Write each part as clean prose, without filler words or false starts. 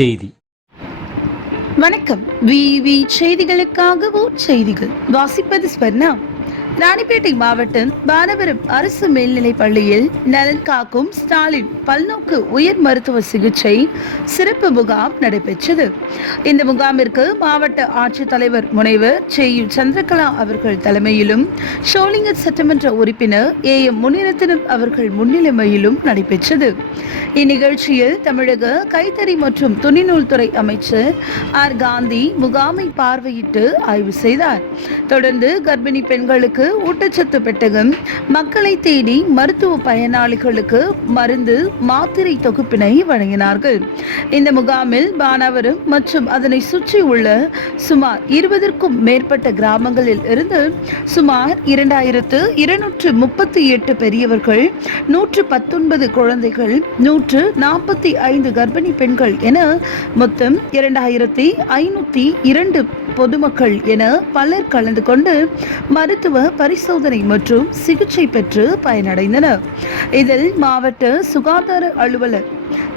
செய்தி. வணக்கம். விவி செய்திகளுக்காக செய்திகள் வாசிப்பது ஸ்வர்ணா. ராணிப்பேட்டை மாவட்டம் பானவரம் அரசு மேல்நிலைப் பள்ளியில் நலன் காக்கும் ஸ்டாலின் பல்நோக்கு உயர் மருத்துவ சிகிச்சை சிறப்பு முகாம் நடைபெற்றது. இந்த முகாமிற்கு மாவட்ட ஆட்சித்தலைவர் முனைவர் சேயு சந்திரகலா அவர்கள் தலைமையிலும் ஷோலிங்கர் சட்டமன்ற உறுப்பினர் AM முனிரத்தினம் அவர்கள் முன்னிலைமையிலும் நடைபெற்றது. இந்நிகழ்ச்சியில் தமிழக கைத்தறி மற்றும் துணிநூல் துறை அமைச்சர் R. காந்தி முகாமை பார்வையிட்டு ஆய்வு செய்தார். தொடர்ந்து கர்ப்பிணி பெண்களுக்கு ஊட்டச்சத்து பெட்டகம், மக்களை தேடி மருத்துவ பயனாளிகளுக்கு மருந்து மாத்திரை தொகுப்பினை வழங்கினார்கள். இந்த முகாமில் பானாவரம் மற்றும் அதனை சுற்றி உள்ள சுமார் 20க்கும் மேற்பட்ட கிராமங்களில் இருந்து சுமார் 2238 பெரியவர்கள், 119 குழந்தைகள், 145 கர்ப்பிணி பெண்கள் என மொத்தம் 2502 பொதுமக்கள் என பலர் கலந்து கொண்டு மருத்துவ பரிசோதனை மற்றும் சிகிச்சை பெற்று பயனடைந்தனர். இதில் மாவட்ட சுகாதார அலுவலர்,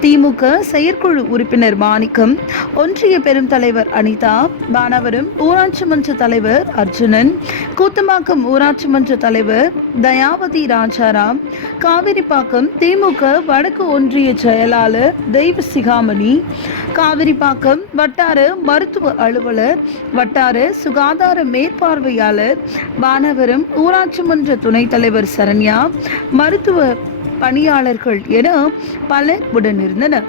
திமுக செயற்குழு உறுப்பினர் மாணிக்கம், ஒன்றிய பெரும் தலைவர் அனிதா, பானவரம் ஊராட்சி மன்ற தலைவர் அர்ஜுனன், கூத்தமாக்கம் ஊராட்சி மன்ற தலைவர் தயாவதி ராஜாராம், காவிரிப்பாக்கம் திமுக வடக்கு ஒன்றிய செயலாளர் தெய்வ சிகாமணி, காவிரிப்பாக்கம் வட்டார மருத்துவ அலுவலர், வட்டார சுகாதார மேற்பார்வையாளர், பானவரம் ஊராட்சி மன்ற துணைத் தலைவர் சரண்யா, மருத்துவ பணியாளர்கள் என பலர் உடனிருந்தனர்.